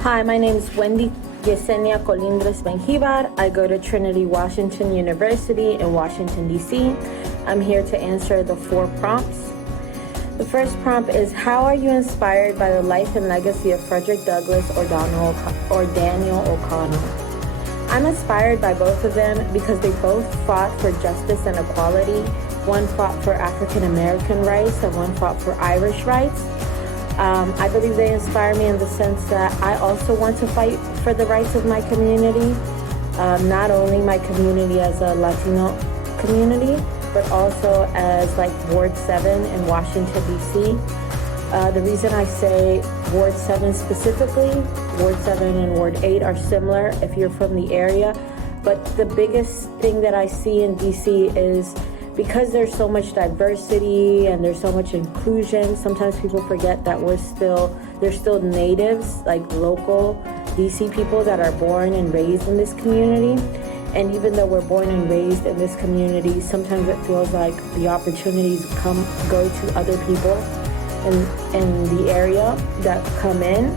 Hi, my name is Wendy Yesenia Colindres Benjivar. I go to Trinity Washington University in Washington, D.C. I'm here to answer the 4 prompts. The first prompt is, how are you inspired by the life and legacy of Frederick Douglass or Daniel O'Connell? I'm inspired by both of them because they both fought for justice and equality. One fought for African American rights and one fought for Irish rights. I believe they inspire me in the sense that I also want to fight for the rights of my community, not only my community as a Latino community, but also as like Ward 7 in Washington, D.C. The reason I say Ward 7 specifically, Ward 7 and Ward 8 are similar if you're from the area, but the biggest thing that I see in D.C. is because there's so much diversity and there's so much inclusion, sometimes people forget that there's still natives, like local DC people that are born and raised in this community. And even though we're born and raised in this community, sometimes it feels like the opportunities go to other people in the area that come in.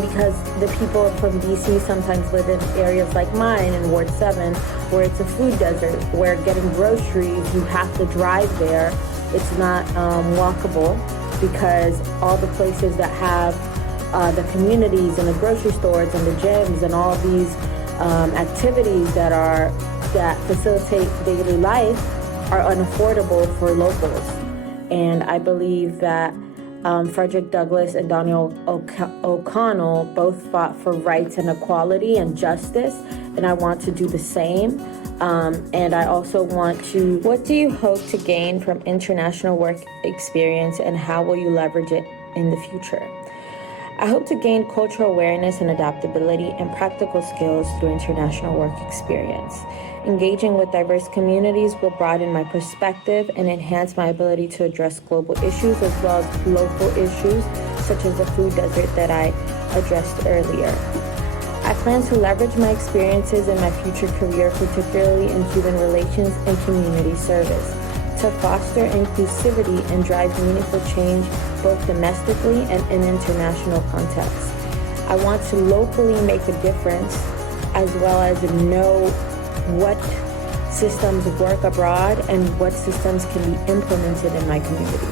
Because the people from DC sometimes live in areas like mine in Ward 7, where it's a food desert, where getting groceries, you have to drive there. It's not walkable, because all the places that have the communities and the grocery stores and the gyms and all these activities that facilitate daily life are unaffordable for locals. And I believe that Frederick Douglass and Daniel O'Connell both fought for rights and equality and justice, and I want to do the same. And I also want to, what do you hope to gain from international work experience, and how will you leverage it in the future? I hope to gain cultural awareness and adaptability and practical skills through international work experience. Engaging with diverse communities will broaden my perspective and enhance my ability to address global issues as well as local issues, such as the food desert that I addressed earlier. I plan to leverage my experiences in my future career, particularly in human relations and community service, to foster inclusivity and drive meaningful change both domestically and in international contexts. I want to locally make a difference as well as know what systems work abroad and what systems can be implemented in my community.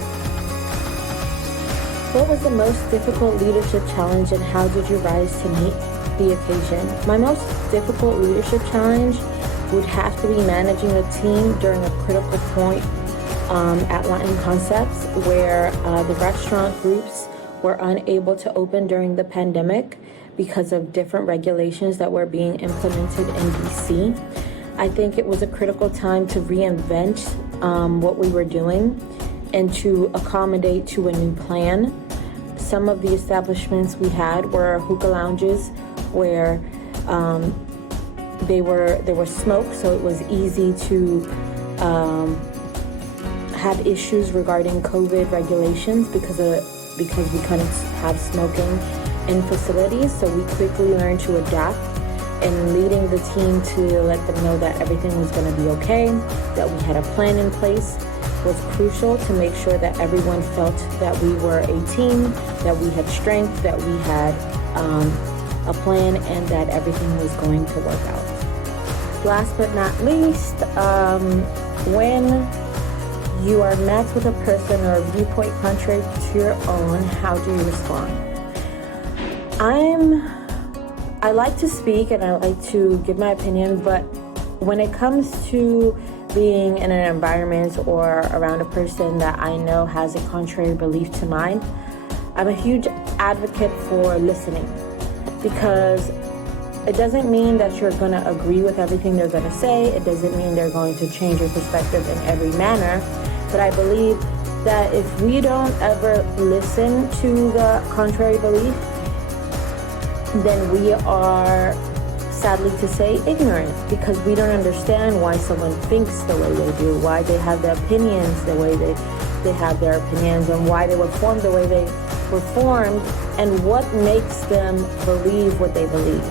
What was the most difficult leadership challenge, and how did you rise to meet the occasion? My most difficult leadership challenge would have to be managing a team during a critical point at Latin Concepts, where the restaurant groups were unable to open during the pandemic because of different regulations that were being implemented in DC. I think it was a critical time to reinvent what we were doing and to accommodate to a new plan. Some of the establishments we had were hookah lounges where there was smoke, so it was easy to have issues regarding COVID regulations because we couldn't have smoking in facilities. So we quickly learned to adapt, and leading the team to let them know that everything was going to be okay, that we had a plan in place, was crucial to make sure that everyone felt that we were a team, that we had strength, that we had a plan, and that everything was going to work out. Last but not least, when you are met with a person or a viewpoint contrary to your own, how do you respond? I like to speak and I like to give my opinion, but when it comes to being in an environment or around a person that I know has a contrary belief to mine, I'm a huge advocate for listening, because it doesn't mean that you're going to agree with everything they're going to say. It doesn't mean they're going to change your perspective in every manner. But I believe that if we don't ever listen to the contrary belief, then we are, sadly to say, ignorant, because we don't understand why someone thinks the way they do, why they have their opinions the way they have their opinions, and why they were formed the way they were formed, and what makes them believe what they believe.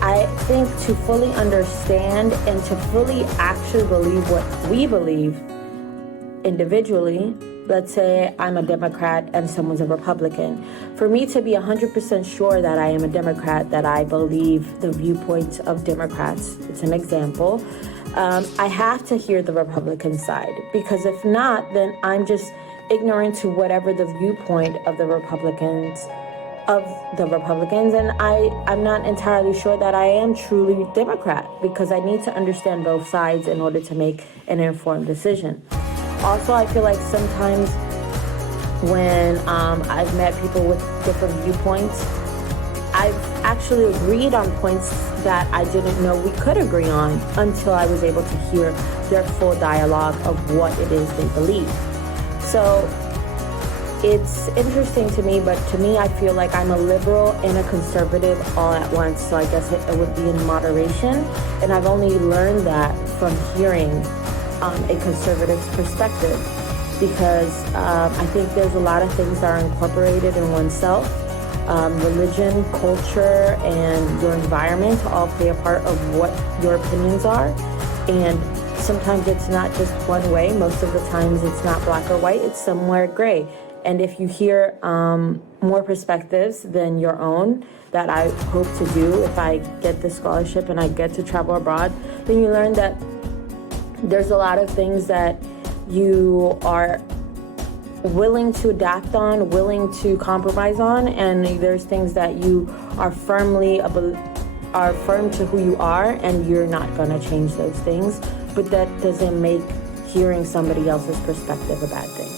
I think to fully understand and to fully actually believe what we believe individually, let's say I'm a Democrat and someone's a Republican. For me to be 100% sure that I am a Democrat, that I believe the viewpoints of Democrats, it's an example, I have to hear the Republican side, because if not, then I'm just ignorant to whatever the viewpoint of the Republicans, and I'm not entirely sure that I am truly Democrat, because I need to understand both sides in order to make an informed decision. Also, I feel like sometimes when I've met people with different viewpoints, I've actually agreed on points that I didn't know we could agree on until I was able to hear their full dialogue of what it is they believe. So it's interesting to me, but to me, I feel like I'm a liberal and a conservative all at once. So I guess it would be in moderation. And I've only learned that from hearing a conservative's perspective, because I think there's a lot of things that are incorporated in oneself. Religion, culture, and your environment all play a part of what your opinions are. And sometimes it's not just one way. Most of the times it's not black or white, it's somewhere gray. And if you hear more perspectives than your own, that I hope to do if I get the scholarship and I get to travel abroad, then you learn that there's a lot of things that you are willing to adapt on, willing to compromise on, and there's things that you are firm to who you are, and you're not going to change those things. But that doesn't make hearing somebody else's perspective a bad thing.